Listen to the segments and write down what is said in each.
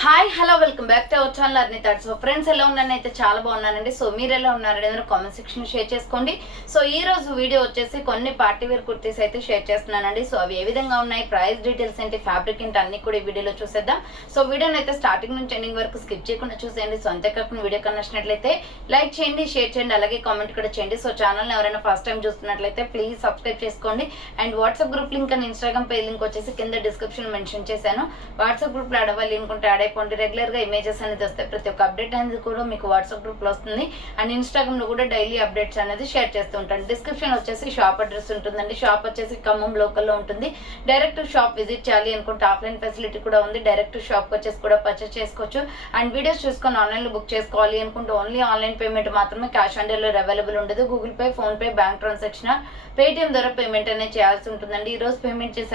Hi hello welcome back to our channel Arnitha. So friends ఎలా ఉన్నానైతే చాలా బాగున్నానండి. సో మీరు ఎలా ఉన్నారనేది కామెంట్ సెక్షన్ షేర్ చేసుకోండి. సో ఈ రోజు వీడియో వచ్చేసి కొన్ని పార్టీ వేర్ కుర్తీస్ అయితే షేర్ చేస్తున్నానండి. సో అవి ఏ విధంగా ఉన్నాయి, ప్రైస్ డీటెయిల్స్ ఏంటి, ఫ్యాబ్రిక్ ఏంటి అన్ని కూడా ఈ వీడియోలో చూసేద్దాం. సో వీడియోని అయితే స్టార్టింగ్ నుంచి ఎండింగ్ వరకు స్కిప్ చేయకుండా చూసేయండి. సో అంతేకాకుండా వీడియో నచ్చినట్లయితే లైక్ చేయండి, షేర్ చేయండి, అలాగే కామెంట్ కూడా చేయండి. సో ఛానల్ ఎవరైనా ఫస్ట్ టైం చూస్తున్నట్లయితే ప్లీజ్ సబ్స్క్రైబ్ చేసుకోండి. And WhatsApp group link and Instagram page link వచ్చేసి కింద డిస్క్రిప్షన్ మెన్షన్ చేశాను. వాట్సాప్ గ్రూప్ లో యాడ్ అవ్వాలి అనుకుంటే యాడ్ అయిపోండి. రెగ్యులర్ గా ఇమేజెస్ అనేది వస్తాయి, ప్రతి ఒక్క అప్డేట్ అనేది కూడా మీకు వాట్సాప్ గ్రూప్ లో వస్తుంది. అండ్ ఇన్స్టాగ్రామ్ లో కూడా డైలీ అప్డేట్స్ అనేది షేర్ చేస్తూ ఉంటాను. డిస్క్రిప్షన్ వచ్చేసి షాప్ అడ్రస్ ఉంటుందండి. షాప్ వచ్చేసి ఖమ్మం లోకల్లో ఉంటుంది. డైరెక్ట్ షాప్ విజిట్ చేయాలి అనుకుంటే ఆఫ్లైన్ ఫెసిలిటీ కూడా ఉంది. డైరెక్ట్ షాప్ వచ్చేసి కూడా పర్చేస్ చేసుకోవచ్చు. అండ్ వీడియోస్ చూసుకొని ఆన్లైన్ లో బుక్ చేసుకోవాలి అనుకుంటే ఓన్లీ ఆన్లైన్ పేమెంట్ మాత్రమే, క్యాష్ ఆన్ డెలివరీ అవైలబుల్ ఉండదు. Google Pay, PhonePe, bank transaction, Paytm ద్వారా పేమెంట్ అనేది చేయాల్సి ఉంటుందండి. ఈ రోజు పేమెంట్ చేసి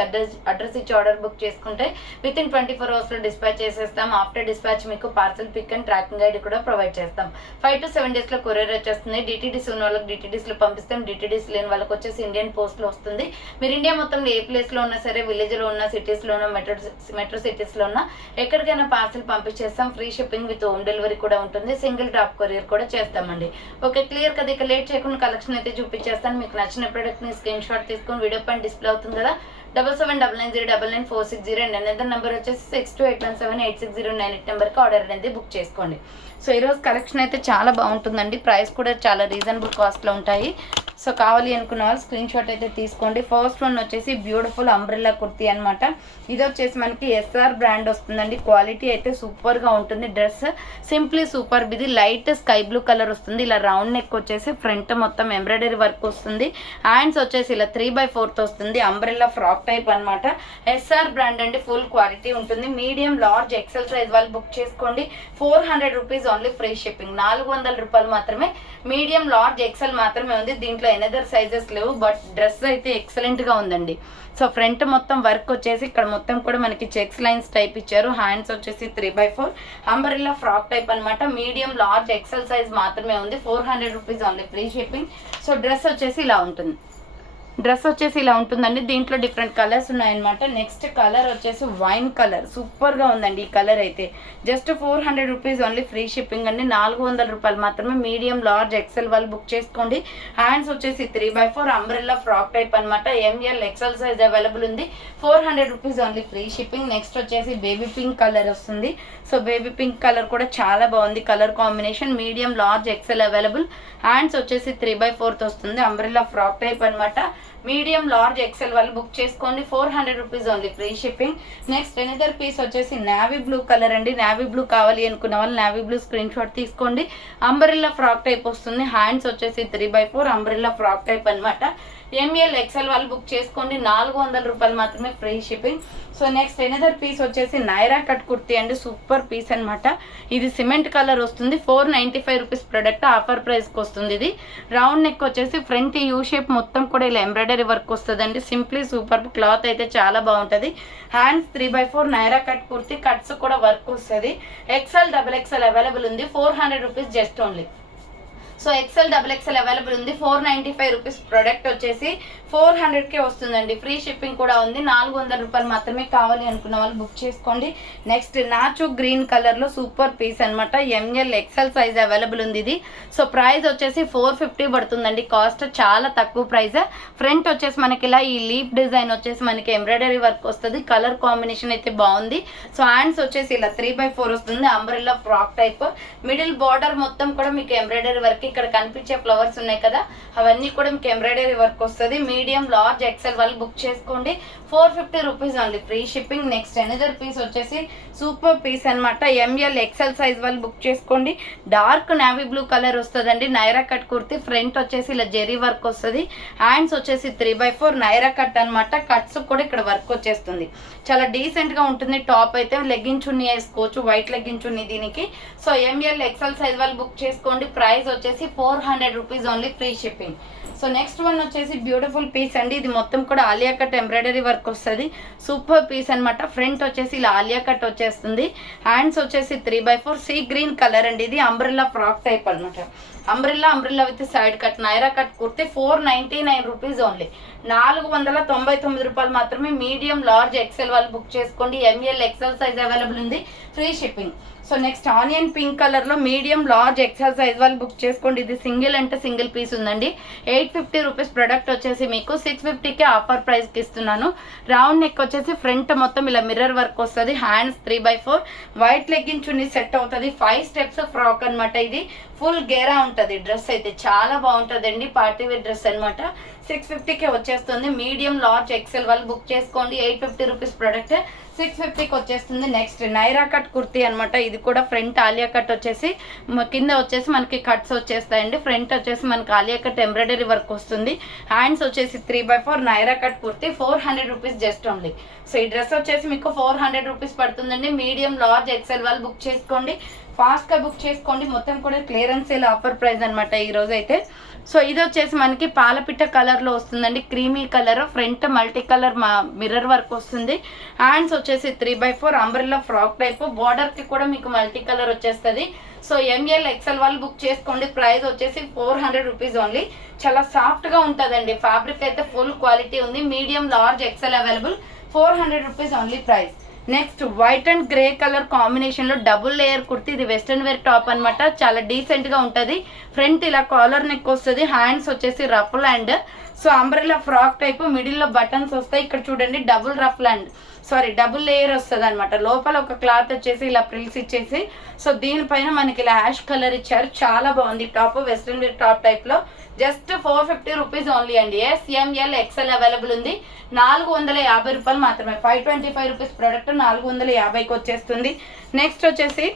అడ్రస్ ఇచ్చి ఆర్డర్ బుక్ చేసుకుంటే విత్ ఇన్ 24 hours లో డిస్పాచ్ చేసేస్తాం. ఆఫ్టర్ డిస్పాచ్ మీకు parcel pick and tracking ID కూడా ప్రొవైడ్ చేస్తాం. 5 to 7 days లో కొరియర్ వచ్చేస్తుంది. డిటిడిసి ఉన్న వాళ్ళకి డిటిడిస్ లో పంపిస్తాం. డిటిడిస్ లేని వాళ్ళకి వచ్చేసి ఇండియన్ పోస్ట్ లో వస్తుంది. మీరు ఇండియా మొత్తంలో ఏ ప్లేస్ లో ఉన్నా సరే, విలేజ్ లో ఉన్న, సిటీస్ లో ఉన్న, మెట్రో సిటీస్ లో ఉన్న ఎక్కడికైనా పార్సల్ పంపించేస్తాం. Free shipping with home delivery కూడా ఉంటుంది. సింగిల్ డ్రాప్ కొరియర్ కూడా చేస్తామండి. ఓకే, క్లియర్ కదా. ఇక లేట్ చేయకుండా కలెక్షన్ అయితే చూపించేస్తాను. మీకు నచ్చిన ప్రోడక్ట్ ని స్క్రీన్ షాట్ తీసుకొని వీడియో పైన డిస్ప్లే అవుతుంది కదా, 7799099460 అండ్ అనేది నెంబర్ వచ్చేసి 6281786098 నెంబర్కి ఆర్డర్ అనేది బుక్ చేసుకోండి. సో ఈరోజు కలెక్షన్ అయితే చాలా బాగుంటుందండి. ప్రైస్ కూడా చాలా రీజనబుల్ కాస్ట్లో ఉంటాయి. సో కావాలి అనుకున్న వాళ్ళు స్క్రీన్ షాట్ అయితే తీసుకోండి. ఫస్ట్ వన్ వచ్చేసి బ్యూటిఫుల్ అంబ్రెల్లా కుర్తీ అనమాట. ఇది వచ్చేసి మనకి ఎస్ఆర్ బ్రాండ్ వస్తుందండి. క్వాలిటీ అయితే సూపర్గా ఉంటుంది. Dress simply super. ఇది లైట్ స్కై బ్లూ కలర్ వస్తుంది. ఇలా రౌండ్ నెక్ వచ్చేసి ఫ్రంట్ మొత్తం ఎంబ్రాయిడరీ వర్క్ వస్తుంది. హ్యాండ్స్ వచ్చేసి ఇలా 3/4 వస్తుంది. అంబ్రెల్లా ఫ్రాక్ టైప్ అనమాట. ఎస్ఆర్ బ్రాండ్ అండి. ఫుల్ క్వాలిటీ ఉంటుంది. మీడియం, లార్జ్, ఎక్సెల్ సైజ్ వాళ్ళు బుక్ చేసుకోండి. 400 రూపీస్ ఓన్లీ, ఫ్రీ షిప్పింగ్. 400 రూపాయలు మాత్రమే. మీడియం, లార్జ్, ఎక్సెల్ మాత్రమే ఉంది. దీంట్లో ఎనదర్ సైజెస్ లేవు. బట్ డ్రెస్ అయితే ఎక్సలెంట్ గా ఉందండి. సో ఫ్రంట్ మొత్తం వర్క్ వచ్చేసి ఇక్కడ మొత్తం కూడా మనకి చెక్స్ లైన్స్ టైప్ ఇచ్చారు. హ్యాండ్స్ వచ్చేసి 3/4 అంబ్రెల్లా ఫ్రాక్ టైప్ అనమాట. మీడియం, లార్జ్, ఎక్సెల్ సైజ్ మాత్రమే ఉంది. 400 rupees only, free shipping. So dress వచ్చేసి ఇలా ఉంటుందండి. దీంట్లో డిఫరెంట్ కలర్స్ ఉన్నాయన్నమాట. నెక్స్ట్ కలర్ వచ్చేసి వైన్ కలర్. సూపర్గా ఉందండి ఈ కలర్ అయితే. Just 400 rupees only, free shipping అండి. 400 రూపాయలు మాత్రమే. మీడియం, లార్జ్, ఎక్సెల్ వాళ్ళు బుక్ చేసుకోండి. హ్యాండ్స్ వచ్చేసి 3/4 అంబ్రెల్లా ఫ్రాక్ టైప్ అనమాట. ఎంఎల్, ఎక్సెల్ సైజ్ అవైలబుల్ ఉంది. 400 rupees only, free shipping. Next వచ్చేసి బేబీ పింక్ కలర్ వస్తుంది. సో బేబీ పింక్ కలర్ కూడా చాలా బాగుంది colour combination. Medium, large, XL available. Hands వచ్చేసి 3/4 వస్తుంది. అంబ్రెల్లా ఫ్రాక్ టైప్ అనమాట. మీడియం, లార్జ్, ఎక్సెల్ వాళ్ళు బుక్ చేసుకోండి. 400 rupees only, free shipping. Next another piece వచ్చేసి నావీ బ్లూ కలర్ అండి. నావీ బ్లూ కావాలి అనుకున్న వాళ్ళు నావీ బ్లూ స్క్రీన్ షాట్ తీసుకోండి. అంబ్రెల్లా ఫ్రాక్ టైప్ వస్తుంది. హ్యాండ్స్ వచ్చేసి 3/4 అంబ్రెల్లా ఫ్రాక్ టైప్ అనమాట. ఎంఎల్, ఎక్సెల్ వాళ్ళు బుక్ చేసుకోండి. 400 రూపాయలు మాత్రమే, free shipping. So next another piece వచ్చేసి నైరా కట్ కుర్తీ అండి. సూపర్ పీస్ అనమాట. ఇది సిమెంట్ కలర్ వస్తుంది. 495 రూపీస్ ప్రొడక్ట్. ఆఫర్ ప్రైస్కి వస్తుంది. ఇది రౌండ్ నెక్ వచ్చేసి ఫ్రంట్ యూ షేప్ మొత్తం కూడా ఇలా ఎంబ్రాయిడరీ వర్క్ వస్తుందండి. Simply super. క్లాత్ అయితే చాలా బాగుంటుంది. Hands 3/4 Naira cut kurti. Cuts కూడా వర్క్ వస్తుంది. ఎక్సెల్, XXL అవైలబుల్ ఉంది. 400 rupees just only. So XL, XXL available ఉంది. 495 రూపీస్ ప్రొడక్ట్ వచ్చేసి 400కే వస్తుందండి. ఫ్రీ షిప్పింగ్ కూడా ఉంది. 400 రూపాయలు మాత్రమే. కావాలి అనుకున్న వాళ్ళు బుక్ చేసుకోండి. నెక్స్ట్ నాచు గ్రీన్ కలర్లో సూపర్ పీస్ అనమాట. ఎంఎల్, ఎక్సెల్ సైజ్ అవైలబుల్ ఉంది ఇది. సో ప్రైస్ వచ్చేసి 450 పడుతుందండి. కాస్ట్ చాలా తక్కువ ప్రైస్. ఫ్రంట్ వచ్చేసి మనకి ఇలా ఈ లీఫ్ డిజైన్ వచ్చేసి మనకి ఎంబ్రాయిడరీ వర్క్ వస్తుంది. కలర్ కాంబినేషన్ అయితే బాగుంది. సో హ్యాండ్స్ వచ్చేసి ఇలా 3/4 వస్తుంది. Umbrella frock type. Middle border మొత్తం కూడా మీకు ఎంబ్రాయిడరీ వర్క్. ఇక్కడ కనిపించే ఫ్లవర్స్ ఉన్నాయి కదా, అవన్నీ కూడా మీకు ఎంబ్రాయిడరీ వర్క్ వస్తుంది. మీడియం, లార్జ్, ఎక్సెల్ వాళ్ళు బుక్ చేసుకోండి. 450 rupees only, free shipping. Next another piece వచ్చేసి సూపర్ పీస్ అనమాట. ఎంఎల్, ఎక్సెల్ సైజ్ వాళ్ళు బుక్ చేసుకోండి. డార్క్ నావీ బ్లూ కలర్ వస్తుందండి. నైరా కట్ కుర్తీ. ఫ్రంట్ వచ్చేసి ఇలా జెరీ వర్క్ వస్తుంది. హ్యాండ్స్ వచ్చేసి 3/4 నైరా కట్ అనమాట. కట్స్ కూడా ఇక్కడ వర్క్ వచ్చేస్తుంది. చాలా డీసెంట్ గా ఉంటుంది. టాప్ అయితే లెగ్గిన్ చున్నీ వేసుకోవచ్చు. వైట్ లెగ్గిన్ చున్నీ దీనికి. సో ఎంఎల్, ఎక్సెల్ సైజ్ వాళ్ళు బుక్ చేసుకోండి. ప్రైస్ వచ్చేసి 400 rupees only, free shipping. So next one వచ్చేసి బ్యూటిఫుల్ పీస్ అండి. ఇది మొత్తం కూడా ఆలియా కట్ ఎంబ్రాయిడరీ వర్క్ వస్తుంది. సూపర్ పీస్ అనమాట. ఫ్రంట్ వచ్చేసి ఇలా ఆలియా కట్ వచ్చేస్తుంది. హ్యాండ్స్ వచ్చేసి 3/4 సీ గ్రీన్ కలర్ అండి. ఇది అంబ్రెల్లా ఫ్రాక్ టైప్ అనమాట. Umbrella with side cut Naira cut kurti 499 rupees only. 499 రూపాయలు మాత్రమే. మీడియం లార్జ్ ఎక్సెల్ వాళ్ళు బుక్ చేసుకోండి. ఎంఎల్ ఎక్సెల్ సైజ్ అవైలబుల్ ఉంది, free shipping. So next onion pink కలర్లో మీడియం లార్జ్ ఎక్సెల్ సైజ్ వాళ్ళు బుక్ చేసుకోండి. ఇది సింగిల్ అంటే సింగిల్ పీస్ ఉందండి. 850 రూపీస్ ప్రొడక్ట్ వచ్చేసి మీకు 650కి ఆఫర్ ప్రైస్కి ఇస్తున్నాను. రౌండ్ నెక్ వచ్చేసి ఫ్రంట్ మొత్తం ఇలా మిర్రర్ వర్క్ వస్తుంది. హ్యాండ్స్ 3/4 వైట్ లెగ్గిన్ చున్నీ సెట్ అవుతుంది. 5 స్టెప్స్ ఫ్రాక్ అనమాట. ఇది ఫుల్ గేరా ఉంటుంది డ్రెస్ అయితే చాలా బాగుంటుందండి. పార్టీ వేర్ డ్రెస్ అనమాట. 650కే వచ్చేస్తుంది. మీడియం లార్జ్ ఎక్సెల్ వాళ్ళు బుక్ చేసుకోండి. 850 రూపీస్ ప్రొడక్ట్ 650కి వచ్చేస్తుంది. నెక్స్ట్ నైరా కట్ కుర్తీ అనమాట. ఇది కూడా ఫ్రంట్ ఆలియా కట్ వచ్చేసి కింద వచ్చేసి మనకి కట్స్ వచ్చేస్తాయండి. ఫ్రంట్ వచ్చేసి మనకి ఆలియా కట్ ఎంబ్రాయిడరీ వర్క్ వస్తుంది. హ్యాండ్స్ వచ్చేసి 3/4 Naira cut kurti 400 rupees just only. So ఈ డ్రెస్ వచ్చేసి మీకు 400 రూపీస్ పడుతుందండి. మీడియం లార్జ్ ఎక్సెల్ వాళ్ళు బుక్ చేసుకోండి. ఫాస్ట్గా బుక్ చేసుకోండి. మొత్తం కూడా క్లియరెన్స్ సేల్ ఆఫర్ ప్రైస్ అనమాట ఈరోజు అయితే. సో ఇది వచ్చేసి మనకి పాలపిట్ట కలర్లో వస్తుందండి. Creamy colour, front multi colour mirror work వస్తుంది. హ్యాండ్స్ వచ్చేసి 3/4 అంబ్రెల్లా ఫ్రాక్ టైప్. బార్డర్కి కూడా మీకు మల్టీ కలర్ వచ్చేస్తుంది. సో ఎంఎల్ ఎక్సెల్ వాళ్ళు బుక్ చేసుకోండి. ప్రైస్ వచ్చేసి 400 రూపీస్ ఓన్లీ. చాలా సాఫ్ట్గా ఉంటుందండి. ఫ్యాబ్రిక్ అయితే ఫుల్ క్వాలిటీ ఉంది. Medium large XL available. 400 rupees only price. Next white and grey colour కాంబినేషన్లో డబుల్ లేయర్ కుర్తీ. ఇది వెస్ట్రన్ వేర్ టాప్ అనమాట. చాలా డీసెంట్గా ఉంటుంది. ఫ్రంట్ ఇలా కాలర్ నెక్ వస్తుంది. హ్యాండ్స్ వచ్చేసి ruffle and so umbrella frock type. మిడిల్లో బటన్స్ వస్తాయి. ఇక్కడ చూడండి డబుల్ లేయర్ వస్తుంది అనమాట. లోపల ఒక క్లాత్ వచ్చేసి ఇలా ప్రిల్స్ ఇచ్చేసి సో దీనిపైన మనకి ఇలా యాష్ కలర్ ఇచ్చారు. చాలా బాగుంది టాప్. వెస్ట్రన్ వేర్ టాప్ టైప్లో జస్ట్ 450 రూపీస్ ఓన్లీ అండి. ఎస్ఎంఎల్ ఎక్సెల్ అవైలబుల్ ఉంది. 450 రూపాయలు మాత్రమే. 525 రూపీస్ ప్రోడక్ట్ 450కి వచ్చేస్తుంది. నెక్స్ట్ వచ్చేసి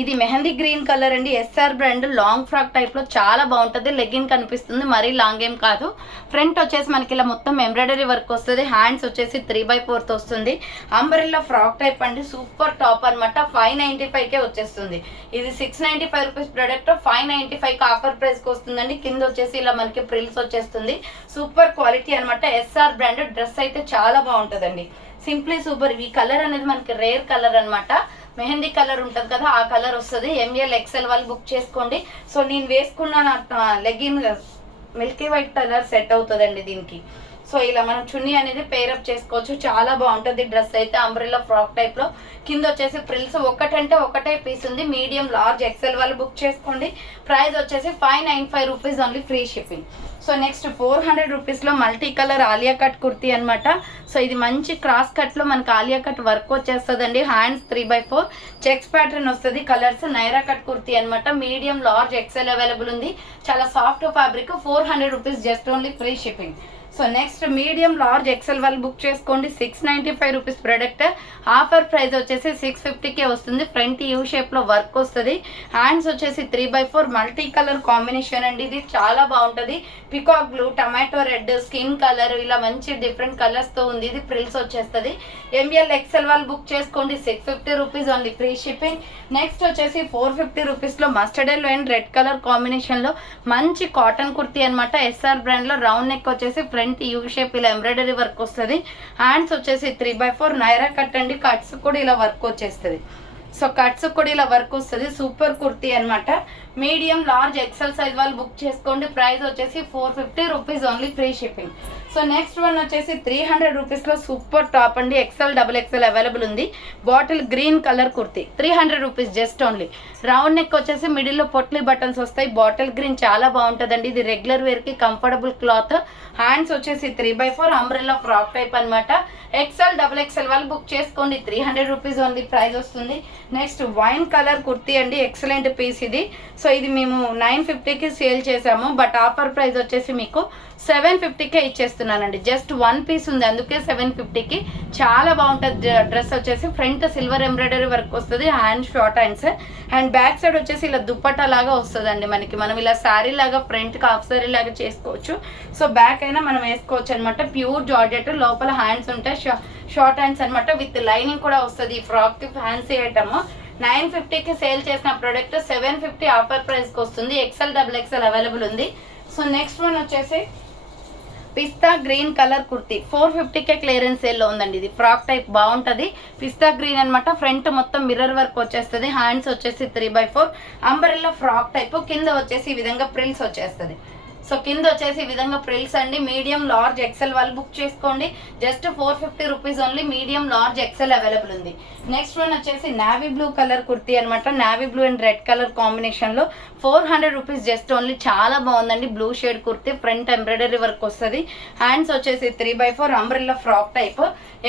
ఇది మెహందీ గ్రీన్ కలర్ అండి. ఎస్ఆర్ బ్రాండ్ లాంగ్ ఫ్రాక్ టైప్లో చాలా బాగుంటుంది. లెగ్గిన్ కనిపిస్తుంది, మరీ లాంగ్ ఏం కాదు. ఫ్రంట్ వచ్చేసి మనకి ఇలా మొత్తం ఎంబ్రాయిడరీ వర్క్ వస్తుంది. హ్యాండ్స్ వచ్చేసి 3/4 వస్తుంది. అంబ్రెల్లా ఫ్రాక్ టైప్ అండి. సూపర్ టాప్ అనమాట. 595కే వచ్చేస్తుంది. ఇది 695 రూపీస్ ప్రోడక్ట్ 595కి ఆఫర్ ప్రైస్కి వస్తుందండి. కింద వచ్చేసి ఇలా మనకి ప్రిల్స్ వచ్చేస్తుంది. సూపర్ క్వాలిటీ అనమాట. ఎస్ఆర్ బ్రాండ్ డ్రెస్ అయితే చాలా బాగుంటుందండి. Simply super. ఈ కలర్ అనేది మనకి రేర్ కలర్ అనమాట. మెహందీ కలర్ ఉంటుంది కదా, ఆ కలర్ వస్తుంది. ఎంఎల్ ఎక్సెల్ వాళ్ళు బుక్ చేసుకోండి. సో నేను వేసుకున్న legging Milky white colour set అవుతుందండి దీనికి. సో ఇలా మనం చున్నీ అనేది పేరప్ చేసుకోవచ్చు. చాలా బాగుంటుంది డ్రెస్ అయితే. అంబ్రెల్లా ఫ్రాక్ టైప్లో కింద వచ్చేసి ప్రిల్స్ ఒకటంటే ఒకటే పీస్ ఉంది. మీడియం లార్జ్ ఎక్సెల్ వాళ్ళు బుక్ చేసుకోండి. ప్రైస్ వచ్చేసి 595 rupees only, free shipping. So next 400 రూపీస్లో multi colour Alia cut kurti అనమాట. సో ఇది మంచి క్రాస్ కట్లో మనకి ఆలియా కట్ వర్క్ వచ్చేస్తుందండి. హ్యాండ్స్ 3/4 చెక్స్ ప్యాటర్న్ వస్తుంది. కలర్స్ నైరా కట్ కుర్తీ అనమాట. మీడియం లార్జ్ ఎక్సెల్ అవైలబుల్ ఉంది. చాలా soft fabric. 400 rupees just only, free shipping. So next medium large XL వాళ్ళు బుక్ చేసుకోండి. 695 రూపీస్ ప్రోడక్ట్. ఆఫర్ ప్రైస్ వచ్చేసి 650కే వస్తుంది. ఫ్రంట్ యూ షేప్లో వర్క్ వస్తుంది. హ్యాండ్స్ వచ్చేసి 3/4 మల్టీ కలర్ కాంబినేషన్ అండి. ఇది చాలా బాగుంటుంది. Peacock blue, tomato red, skin colour ఇలా మంచి డిఫరెంట్ కలర్స్తో ఉంది. ఇది ప్రిల్స్ వచ్చేస్తుంది. ఎంఎల్ ఎక్సెల్ వాళ్ళు బుక్ చేసుకోండి. 650 rupees only, free shipping. Next వచ్చేసి 450 రూపీస్లో mustard yellow and red colour కాంబినేషన్లో మంచి కాటన్ కుర్తీ అనమాట. ఎస్ఆర్ బ్రాండ్లో రౌండ్ నెక్ వచ్చేసి ఫ్రంట్ యూ షేప్ ఇలా ఎంబ్రాయిడరీ వర్క్ వస్తుంది. హ్యాండ్స్ వచ్చేసి 3/4 నైరా కట్ అండి. కట్స్ కూడా ఇలా వర్క్ వచ్చేస్తుంది. సో కట్స్ కూడా ఇలా వర్క్ వస్తుంది. సూపర్ కుర్తీ అనమాట. మీడియం లార్జ్ ఎక్సెల్ సైజ్ వాళ్ళు బుక్ చేసుకోండి. ప్రైస్ వచ్చేసి 450 rupees only, free shipping. So next one వచ్చేసి 300 రూపీస్లో సూపర్ టాప్ అండి. ఎక్సెల్ డబుల్ ఎక్సెల్ అవైలబుల్ ఉంది. Bottle green colour kurti 300 rupees just only. Round neck వచ్చేసి మిడిల్లో పొట్లీ బటన్స్ వస్తాయి. బాటిల్ గ్రీన్ చాలా బాగుంటుందండి. ఇది రెగ్యులర్ వేర్కి కంఫర్టబుల్ క్లాత్. హ్యాండ్స్ వచ్చేసి 3/4 అంబ్రెల్లా ఫ్రాక్ టైప్ అనమాట. ఎక్సెల్ డబుల్ ఎక్సెల్ వాళ్ళు బుక్ చేసుకోండి. 300 రూపీస్ ఓన్లీ ప్రైస్ వస్తుంది. నెక్స్ట్ వైన్ కలర్ కుర్తీ అండి. ఎక్సలెంట్ పీస్ ఇది. సో ఇది మేము 950కి సేల్ చేసాము. బట్ ఆఫర్ ప్రైస్ వచ్చేసి మీకు 750కే ఇచ్చేస్తున్నానండి. జస్ట్ 1 పీస్ ఉంది, అందుకే 750కి. చాలా బాగుంటుంది డ్రెస్ వచ్చేసి. ఫ్రంట్ సిల్వర్ ఎంబ్రాయిడరీ వర్క్ వస్తుంది. Hand short hands and back side వచ్చేసి ఇలా దుప్పట్టా లాగా వస్తుందండి మనకి. మనం ఇలా శారీ లాగా ఫ్రంట్కి హాఫ్ శారీ లాగా చేసుకోవచ్చు. సో బ్యాక్ అయినా మనం వేసుకోవచ్చు అనమాట. Pure georgette. లోపల హ్యాండ్స్ ఉంటాయి, షార్ట్ హ్యాండ్స్ అనమాట. విత్ లైనింగ్ కూడా వస్తుంది. ఈ ఫ్రాక్కి ఫ్యాన్సీ ఐటమ్. 950కి సేల్ చేసిన ప్రోడక్ట్ 750 ఆఫర్ ప్రైస్కి వస్తుంది. ఎక్సెల్ డబుల్ ఎక్సెల్ అవైలబుల్ ఉంది. సో నెక్స్ట్ వన్ వచ్చేసి పిస్తా గ్రీన్ కలర్ కుర్తీ 450కే క్లియరెన్స్ సేల్లో ఉందండి. ఇది ఫ్రాక్ టైప్ బాగుంటుంది. పిస్తా గ్రీన్ అనమాట. ఫ్రంట్ మొత్తం మిర్రర్ వర్క్ వచ్చేస్తుంది. హ్యాండ్స్ వచ్చేసి 3/4 అంబ్రెల్లా ఫ్రాక్ టైప్. కింద వచ్చేసి ఈ విధంగా ప్రిల్స్ వచ్చేస్తుంది. సో కింద వచ్చేసి ఈ విధంగా ప్రిల్స్ అండి. మీడియం లార్జ్ ఎక్సెల్ వాళ్ళు బుక్ చేసుకోండి. Just 450 rupees only. Medium large XL available ఉంది. నెక్స్ట్ వన్ వచ్చేసి నావీ బ్లూ కలర్ కుర్తీ అనమాట. Navy blue and red colour కాంబినేషన్లో 400 రూపీస్ జస్ట్ ఓన్లీ. చాలా బాగుందండి. Blue shade kurti. Front embroidery work వస్తుంది. హ్యాండ్స్ వచ్చేసి 3/4 umbrella frock type.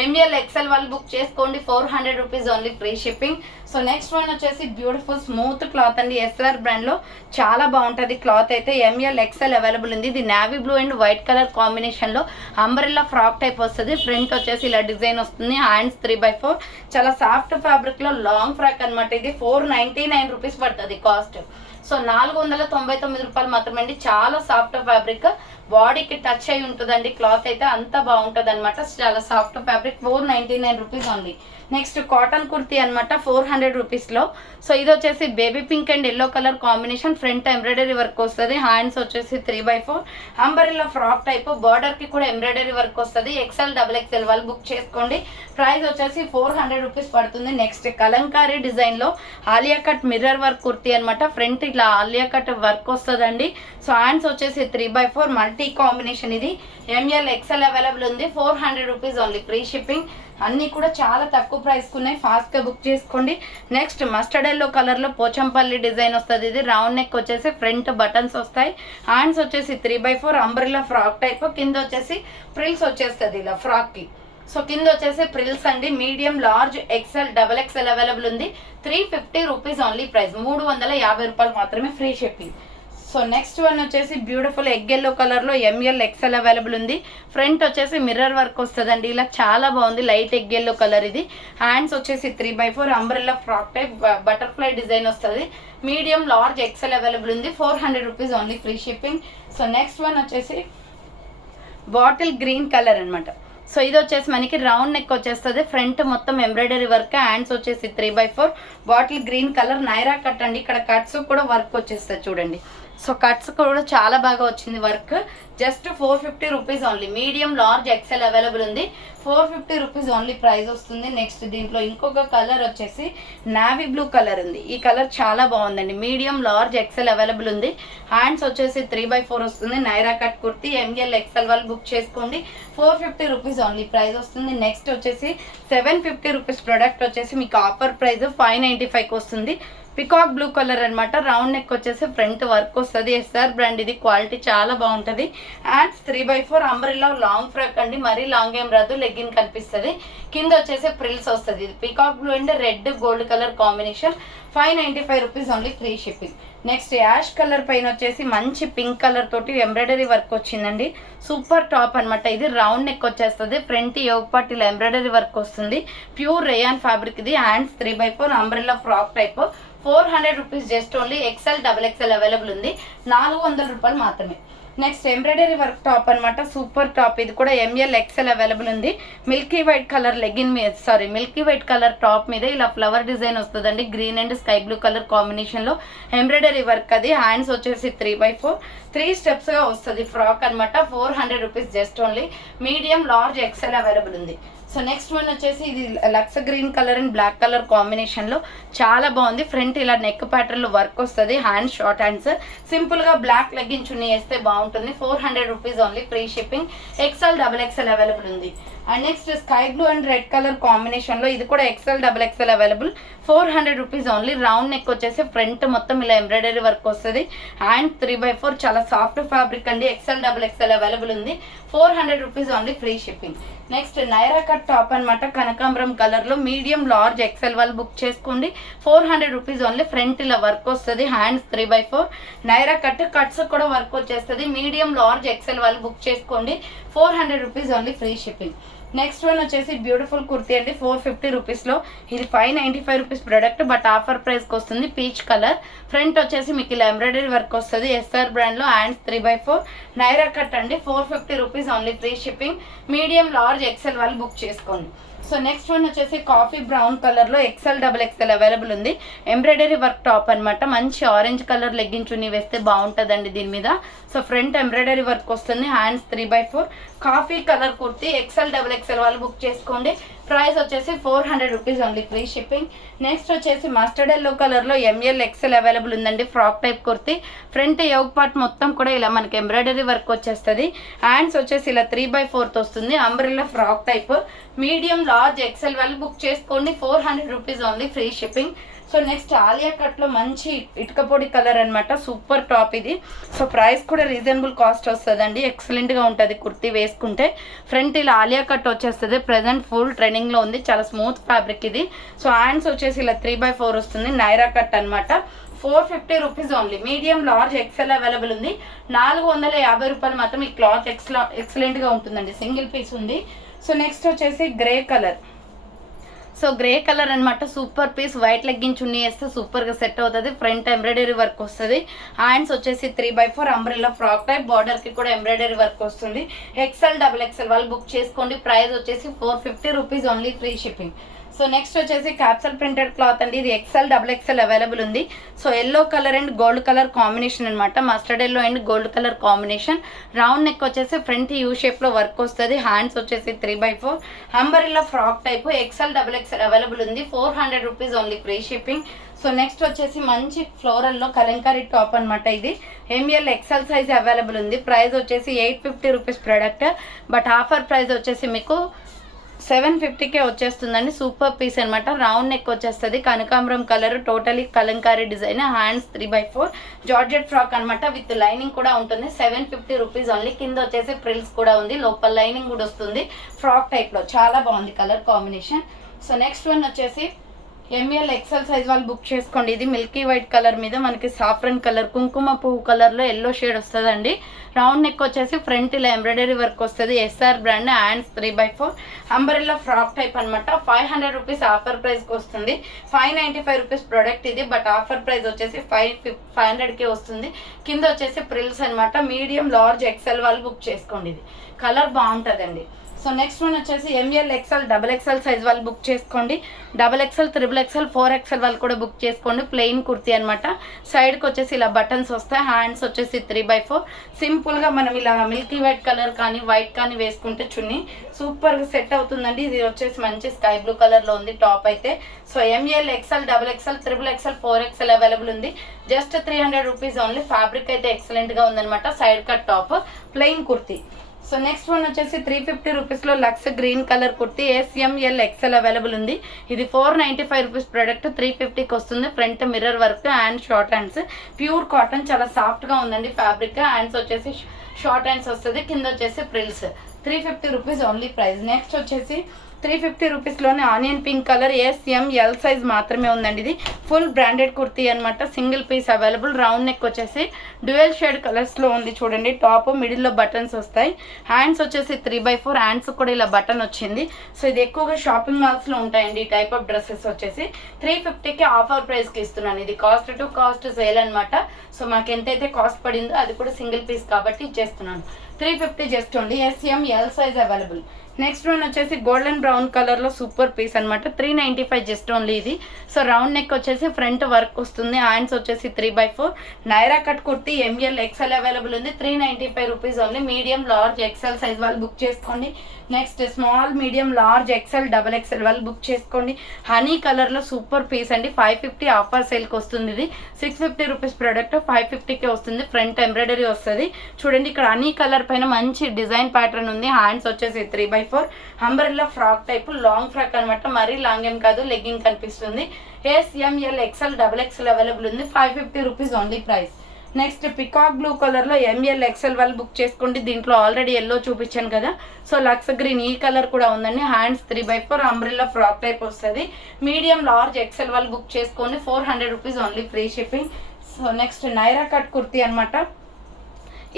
ML XL వాళ్ళు book చేసుకోండి. 400 rupees only, free shipping. So next one వచ్చేసి బ్యూటిఫుల్ స్మూత్ క్లాత్ అండి. ఎస్ఆర్ బ్రాండ్లో చాలా బాగుంటుంది క్లాత్ అయితే. ఎంఎల్ ఎక్సెల్ అవైలబుల్ ఉంది. ఇది navy blue and white colour కాంబినేషన్లో అంబ్రెల్లా ఫ్రాక్ టైప్ వస్తుంది. ఫ్రంట్ వచ్చేసి ఇలా డిజైన్ వస్తుంది. హ్యాండ్స్ 3/4. చాలా సాఫ్ట్ ఫ్యాబ్రిక్లో లాంగ్ ఫ్రాక్ అనమాట. ఇది 499 రూపీస్ పడుతుంది కాస్ట్. సో 499 రూపాయలు మాత్రమే అండి. చాలా సాఫ్ట్ ఫ్యాబ్రిక్. బాడీకి టచ్ అయి ఉంటుందండి క్లాత్ అయితే. అంత బాగుంటుంది అనమాట. చాలా soft fabric. 499 rupees only. Next cotton kurti అనమాట 400 రూపీస్లో. సో ఇది వచ్చేసి baby pink and yellow colour combination. Front embroidery work వస్తుంది. హ్యాండ్స్ వచ్చేసి 3/4 అంబరెల్లా ఫ్రాక్ టైప్. బార్డర్కి కూడా ఎంబ్రాయిడరీ వర్క్ వస్తుంది. ఎక్సెల్ XXL వాళ్ళు బుక్ చేసుకోండి. ప్రైస్ వచ్చేసి 400 రూపీస్ పడుతుంది. నెక్స్ట్ కలంకారీ డిజైన్లో Alia cut mirror work kurti అనమాట. ఫ్రంట్ ఇట్లా ఆలియా కట్ వర్క్ వస్తుందండి. సో హ్యాండ్స్ వచ్చేసి 3/4 మల్టీ కాంబినేషన్. ఇది ఎంఎల్ ఎక్సెల్ అవైలబుల్ ఉంది. 400 రూపీస్ ఓన్లీ, ఫ్రీ షిప్పింగ్. అన్నీ కూడా చాలా తక్కువ ప్రైస్కి ఉన్నాయి. ఫాస్ట్గా బుక్ చేసుకోండి. నెక్స్ట్ మస్టర్డ్ ఎల్లో కలర్లో పోచంపల్లి డిజైన్ వస్తుంది. ఇది రౌండ్ నెక్ వచ్చేసి ఫ్రంట్ బటన్స్ వస్తాయి. హ్యాండ్స్ వచ్చేసి 3/4 అంబ్రెల్లా ఫ్రాక్ టైప్. కింద వచ్చేసి ప్రిల్స్ వచ్చేస్తుంది ఇలా ఫ్రాక్కి. సో కింద వచ్చేసి ప్రిల్స్ అండి. Medium large XL XXL available ఉంది. 350 రూపీస్ ఓన్లీ ప్రైస్. 350 రూపాయలు మాత్రమే, free shipping. So next one వచ్చేసి బ్యూటిఫుల్ ఎగ్ ఎల్లో కలర్లో ఎంఎల్ ఎక్సెల్ అవైలబుల్ ఉంది. ఫ్రంట్ వచ్చేసి మిర్రర్ వర్క్ వస్తుందండి. ఇలా చాలా బాగుంది. లైట్ ఎగ్ ఎల్లో కలర్ ఇది. హ్యాండ్స్ వచ్చేసి 3/4 umbrella frock type. Butterfly design వస్తుంది. మీడియం లార్జ్ ఎక్సెల్ అవైలబుల్ ఉంది. 400 rupees only, free shipping. So next one వచ్చేసి బాటిల్ గ్రీన్ కలర్ అనమాట. సో ఇది వచ్చేసి మనకి రౌండ్ నెక్ వచ్చేస్తుంది. ఫ్రంట్ మొత్తం ఎంబ్రాయిడరీ వర్క్. హ్యాండ్స్ వచ్చేసి 3/4 bottle green colour Naira cut అండి. ఇక్కడ కట్స్ కూడా వర్క్ వచ్చేస్తుంది చూడండి. సో కట్స్ కూడా చాలా బాగా వచ్చింది work. Just 450 rupees only. Medium large XL available ఉంది. 450 రూపీస్ ఓన్లీ ప్రైస్ వస్తుంది. నెక్స్ట్ దీంట్లో ఇంకొక కలర్ వచ్చేసి నావీ బ్లూ కలర్ ఉంది. ఈ కలర్ చాలా బాగుందండి. మీడియం లార్జ్ ఎక్సెల్ అవైలబుల్ ఉంది. హ్యాండ్స్ వచ్చేసి 3/4 వస్తుంది. Naira cut kurti. ML XL వాళ్ళు బుక్ చేసుకోండి. 450 రూపీస్ ఓన్లీ ప్రైస్ వస్తుంది. నెక్స్ట్ వచ్చేసి 750 రూపీస్ ప్రొడక్ట్ వచ్చేసి మీకు ఆఫర్ ప్రైస్ 595కి వస్తుంది. పికాక్ బ్లూ కలర్ అనమాట. రౌండ్ నెక్ వచ్చేసి ఫ్రంట్ వర్క్ వస్తుంది. ఎస్ఆర్ బ్రాండ్ ఇది. క్వాలిటీ చాలా బాగుంటుంది. హ్యాండ్స్ 3/4 అంబ్రెల్లా లాంగ్ ఫ్రాక్ అండి. మరీ లాంగ్ ఏం రాదు. లెగ్గిన్ కనిపిస్తుంది. కింద వచ్చేసి ప్రిల్స్ వస్తుంది. ఇది peacock blue and red gold colour combination. 595 rupees only, free shipping. Next ash colour పైన వచ్చేసి మంచి పింక్ కలర్ తోటి ఎంబ్రాయిడరీ వర్క్ వచ్చిందండి. సూపర్ టాప్ అనమాట. ఇది రౌండ్ నెక్ వచ్చేస్తుంది. ఫ్రంట్ యోగ్ పార్టీలో ఎంబ్రాయిడరీ వర్క్ వస్తుంది. ప్యూర్ రేయాన్ ఫ్యాబ్రిక్ ఇది. Hands 3/4 umbrella frock type. 400 rupees just only. XL XXL available ఉంది. 400 రూపాయలు మాత్రమే. నెక్స్ట్ ఎంబ్రాయిడరీ వర్క్ టాప్ అనమాట. Super top. ఇది కూడా ఎంఎల్ ఎక్సెల్ అవైలబుల్ ఉంది. మిల్కీ వైట్ కలర్ లెగిన్ మీద మిల్కీ వైట్ కలర్ టాప్ మీద ఇలా ఫ్లవర్ డిజైన్ వస్తుందండి. Green and sky blue colour కాంబినేషన్లో ఎంబ్రాయిడరీ వర్క్ అది. హ్యాండ్స్ వచ్చేసి 3/4 3 స్టెప్స్గా వస్తుంది ఫ్రాక్ అనమాట. 400 rupees just only. Medium large XL available ఉంది. సో నెక్స్ట్ వన్ వచ్చేసి ఇది లక్స్ green colour and black colour కాంబినేషన్లో చాలా బాగుంది. ఫ్రంట్ ఇలా నెక్ ప్యాటర్న్లో వర్క్ వస్తుంది. Hands short hands. సింపుల్గా బ్లాక్ లెగ్గిన్ చున్నీ వేస్తే బాగుంటుంది. 400 rupees only, free shipping. XL XXL available ఉంది. And next sky blue and red colour కాంబినేషన్లో ఇది కూడా XL XXL available. 400 rupees only. Round neck వచ్చేసి ఫ్రంట్ మొత్తం ఇలా ఎంబ్రాయిడరీ వర్క్ వస్తుంది. హ్యాండ్ 3/4 చాలా సాఫ్ట్ ఫ్యాబ్రిక్ అండి. ఎక్సెల్ XXL అవైలబుల్ ఉంది. 400 rupees only, free shipping. Next Naira cut top అనమాట. కనకాంబరం కలర్లో మీడియం లార్జ్ ఎక్సెల్ వాళ్ళు బుక్ చేసుకోండి. 400 రూపీస్ ఓన్లీ. ఫ్రంట్ ఇలా వర్క్ వస్తుంది. Hands 3/4 Naira cut. కట్స్ కూడా వర్క్ వచ్చేస్తుంది. మీడియం లార్జ్ ఎక్సెల్ వాళ్ళు బుక్ చేసుకోండి. 400 rupees only, free shipping. Next one వచ్చేసి బ్యూటిఫుల్ కుర్తీ అండి. 450 రూపీస్లో. ఇది 595 రూపీస్ ప్రొడక్ట్, బట్ ఆఫర్ ప్రైస్కి వస్తుంది. Peach colour. ఫ్రంట్ వచ్చేసి మీకు ఇలా ఎంబ్రాయిడరీ వర్క్ వస్తుంది. ఎస్ఆర్ బ్రాండ్లో. హ్యాండ్స్ 3/4 నైరా కట్ అండి. 450 rupees only, free shipping. Medium large XL వాళ్ళు బుక్ చేసుకోండి. సో నెక్స్ట్ వన్ వచ్చేసి కాఫీ బ్రౌన్ కలర్లో ఎక్సెల్ డబుల్ ఎక్సెల్ అవైలబుల్ ఉంది. ఎంబ్రాయిడరీ వర్క్ టాప్ అనమాట. మంచి ఆరెంజ్ కలర్ లెగ్గిన్ చున్నీ వేస్తే బాగుంటుందండి దీని మీద. సో ఫ్రంట్ ఎంబ్రాయిడరీ వర్క్ వస్తుంది, hands 3/4. Coffee colour kurti XL double XL వాళ్ళు బుక్ చేసుకోండి. ప్రైస్ వచ్చేసి 400 rupees only, free shipping. Next వచ్చేసి మస్టర్డ్ ఎల్లో కలర్లో ML XL అవైలబుల్ ఉందండి. Frock type kurti. Front yoke part మొత్తం కూడా ఇలా మనకి ఎంబ్రాయిడరీ వర్క్ వచ్చేస్తుంది. హ్యాండ్స్ వచ్చేసి ఇలా 3/4 వస్తుంది. Umbrella frock type. Medium large XL వాళ్ళు బుక్ చేసుకోండి. 400 rupees only, free shipping. So next Alia కట్లో మంచి ఇటుక పొడి కలర్ అనమాట. సూపర్ టాప్ ఇది. సో ప్రైస్ కూడా రీజనబుల్ కాస్ట్ వస్తుందండి. ఎక్సలెంట్గా ఉంటుంది కుర్తీ వేసుకుంటే. ఫ్రంట్ ఇలా ఆలియా కట్ వచ్చేస్తుంది. ప్రజెంట్ ఫుల్ ట్రెండింగ్లో ఉంది. చాలా స్మూత్ ఫ్యాబ్రిక్ ఇది. సో హ్యాండ్స్ వచ్చేసి ఇలా 3/4 వస్తుంది. నైరా కట్ అనమాట. 450 rupees only. Medium large XL available ఉంది. 450 రూపాయలు మాత్రం. ఈ క్లాత్ ఎక్సలెంట్గా ఉంటుందండి. సింగిల్ పీస్ ఉంది. సో నెక్స్ట్ వచ్చేసి grey colour. So grey colour అనమాట. Super piece. వైట్ లెగ్గిన్ చున్నీ వేస్తే సూపర్గా సెట్ అవుతుంది. ఫ్రంట్ ఎంబ్రాయిడరీ వర్క్ వస్తుంది. హ్యాండ్స్ వచ్చేసి 3/4 అంబ్రెల్లా ఫ్రాక్ టైప్. బార్డర్కి కూడా ఎంబ్రాయిడరీ వర్క్ వస్తుంది. ఎక్సెల్ డబుల్ ఎక్సెల్ వాళ్ళు బుక్ చేసుకోండి. ప్రైస్ వచ్చేసి 450 rupees only, free shipping. So next వచ్చేసి క్యాప్సల్ ప్రింటెడ్ క్లాత్ అండి. ఇది ఎక్సెల్ డబుల్ ఎక్సెల్ అవైలబుల్ ఉంది. So yellow colour and gold colour combination అనమాట. Mustard yellow and gold colour combination. Round neck వచ్చేసి front U షేప్లో work వస్తుంది. Hands వచ్చేసి 3/4 umbrella frock type. XL double XL available ఉంది. 400 rupees only, free shipping. So next వచ్చేసి మంచి ఫ్లోరల్లో Kalamkari top అనమాట. ఇది ML XL సైజ్ అవైలబుల్ ఉంది. ప్రైస్ వచ్చేసి 850 rupees product. But offer price వచ్చేసి మీకు 750కే వచ్చేస్తుందండి. సూపర్ పీస్ అనమాట. రౌండ్ నెక్ వచ్చేస్తుంది. కనకాంబరం colour. Totally Kalamkari design. Hands 3/4 georgette frock అనమాట. విత్ లైనింగ్ కూడా ఉంటుంది. 750 రూపీస్ ఓన్లీ. కింద వచ్చేసి ప్రిల్స్ కూడా ఉంది. లోపల లైనింగ్ కూడా వస్తుంది. ఫ్రాక్ టైప్లో చాలా బాగుంది colour combination. So next one వచ్చేసి ML XL సైజ్ వాళ్ళు బుక్ చేసుకోండి. ఇది మిల్కీ వైట్ కలర్ మీద మనకి సాఫ్రన్ కలర్, కుంకుమ పువ్వు కలర్లో ఎల్లో షేడ్ వస్తుందండి. రౌండ్ నెక్ వచ్చేసి ఫ్రంట్ ఇలా ఎంబ్రాయిడరీ వర్క్ వస్తుంది. SR brand. Hands 3/4 umbrella frock type అనమాట. 500 రూపీస్ ఆఫర్ ప్రైస్కి వస్తుంది. 595 రూపీస్ ప్రోడక్ట్ ఇది. బట్ ఆఫర్ ప్రైస్ వచ్చేసి 500కే వస్తుంది. కింద వచ్చేసి ప్రిల్స్ అనమాట. మీడియం లార్జ్ XL వాళ్ళు బుక్ చేసుకోండి. ఇది కలర్ బాగుంటుందండి. సో నెక్స్ట్ వన్ వచ్చేసి ML XL double XL size వాళ్ళు బుక్ చేసుకోండి. XXL, XXL, 4XL వాళ్ళు కూడా బుక్ చేసుకోండి. ప్లెయిన్ కుర్తీ అనమాట. సైడ్కి వచ్చేసి ఇలా బటన్స్ వస్తాయి. హ్యాండ్స్ వచ్చేసి 3/4. సింపుల్గా మనం ఇలా మిల్కీ వైట్ కలర్ కానీ వైట్ కానీ వేసుకుంటే చున్నీ సూపర్గా సెట్ అవుతుందండి. ఇది వచ్చేసి మంచి స్కై బ్లూ కలర్లో ఉంది టాప్ అయితే. So ML XL, XXL, XXL, 4XL available ఉంది. Just 300 rupees only. ఫ్యాబ్రిక్ అయితే ఎక్సలెంట్గా ఉందనమాట. Side cut top, plain kurti. So next one వచ్చేసి 350 రూపీస్లో లక్స్ green colour kurti. SML XL available ఉంది. ఇది 495 రూపీస్ ప్రోడక్ట్. 350కి వస్తుంది. Front mirror work and short hands. Pure cotton. చాలా సాఫ్ట్గా ఉందండి ఫ్యాబ్రిక్. హ్యాండ్స్ వచ్చేసి షార్ట్ హ్యాండ్స్ వస్తుంది. కింద వచ్చేసి frills. 350 rupees only price. Next వచ్చేసి 350 రూపీస్లోనే onion pink colour. SML size మాత్రమే ఉందండి. ఇది ఫుల్ బ్రాండెడ్ కుర్తీ అనమాట. Single piece available. Round neck వచ్చేసి డ్యూయల్ షేడ్ కలర్స్లో ఉంది చూడండి. టాప్ మిడిల్లో బటన్స్ వస్తాయి. హ్యాండ్స్ వచ్చేసి 3/4. హ్యాండ్స్ కూడా ఇలా బటన్ వచ్చింది. సో ఇది ఎక్కువగా షాపింగ్ మాల్స్లో ఉంటాయండి ఈ టైప్ ఆఫ్ డ్రెస్సెస్ వచ్చేసి. 350కి ఆఫర్ ప్రైస్కి ఇస్తున్నాను. ఇది కాస్ట్ టు కాస్ట్ సేల్ అనమాట. సో మాకు ఎంతైతే కాస్ట్ పడిందో అది కూడా సింగిల్ పీస్ కాబట్టి ఇచ్చేస్తున్నాను. 350 just only. SML size available. Next one వచ్చేసి గోల్డెన్ బ్రౌన్ కలర్లో సూపర్ పీస్ అనమాట. 395 జస్ట్ ఓన్లీ ఇది. సో రౌండ్ నెక్ వచ్చేసి ఫ్రంట్ వర్క్ వస్తుంది. హ్యాండ్స్ వచ్చేసి 3/4. Naira cut kurti ML XL available ఉంది. 395 rupees only. Medium large XL size వాళ్ళు బుక్ చేసుకోండి. Next small medium large XL double XL వాళ్ళు బుక్ చేసుకోండి. హనీ కలర్లో సూపర్ పీస్ అండి. 550 ఆఫర్ సేల్కి వస్తుంది. ఇది 650 రూపీస్ ప్రోడక్ట్. 550కే వస్తుంది. ఫ్రంట్ ఎంబ్రాయిడరీ వస్తుంది చూడండి. ఇక్కడ హనీ కలర్ పైన మంచి డిజైన్ ప్యాటర్న్ ఉంది. హ్యాండ్స్ వచ్చేసి 3/4. Umbrella frock type. Long frock అనమాట. మరీ లాంగ్ ఏం కాదు. లెగ్గింగ్ కనిపిస్తుంది. SML XL double XL available ఉంది. 550 rupees only price. Next peacock blue కలర్లో ML XL వాళ్ళు బుక్ చేసుకోండి. దీంట్లో ఆల్రెడీ ఎల్లో చూపించాను కదా. సో లక్స్ గ్రీన్ ఈ కలర్ కూడా ఉందండి. హ్యాండ్స్ 3/4. అంబ్రెల్లా ఫ్రాక్ టైప్ వస్తుంది. మీడియం లార్జ్ XL వాళ్ళు బుక్ చేసుకోండి. 400 rupees only, free shipping. So next Naira cut kurti అనమాట.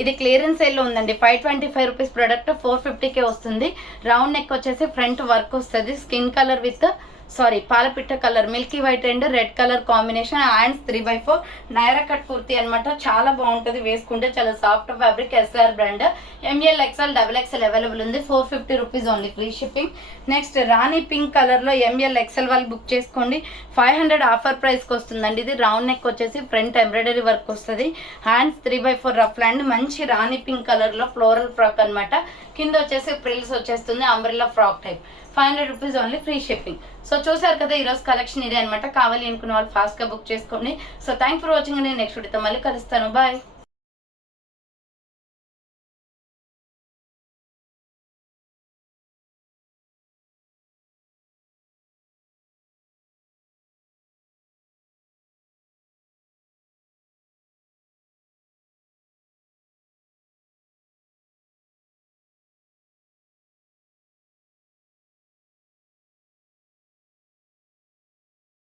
ఇది క్లియరెన్స్ సేల్లో ఉందండి. 525 రూపీస్ ప్రోడక్ట్. 450కే వస్తుంది. రౌండ్ నెక్ వచ్చేసి ఫ్రంట్ వర్క్ వస్తుంది. స్కిన్ కలర్ విత్ సారీ పాలపిట్ట colour, milky white and red colour combination. Hands 3/4 Naira cut kurti అనమాట. చాలా బాగుంటుంది వేసుకుంటే, చాలా soft fabric. SR brand. M L XL XXL available ఉంది. 450 rupees only free shipping. Next rani pink కలర్లో ఎంఎల్ ఎక్స్ఎల్ వాళ్ళు బుక్ చేసుకోండి. 500 ఆఫర్ ప్రైస్కి వస్తుందండి. ఇది రౌండ్ నెక్ వచ్చేసి ఫ్రంట్ ఎంబ్రాయిడరీ వర్క్ వస్తుంది. Hands 3/4 rough hand. మంచి రాణి పింక్ కలర్లో ఫ్లోరల్ ఫ్రాక్ అనమాట. కింద వచ్చేసి ప్రిల్స్ వచ్చేస్తుంది, umbrella frock type. 500 rupees only free shipping. So చూసారు కదా, ఈరోజు కలెక్షన్ ఇదే అనమాట. కావాలి అనుకున్న వాళ్ళు ఫాస్ట్గా బుక్ చేసుకోండి. So thank for watching. నేను నెక్స్ట్ వీడియోతో మళ్ళీ కలుస్తాను. బాయ్.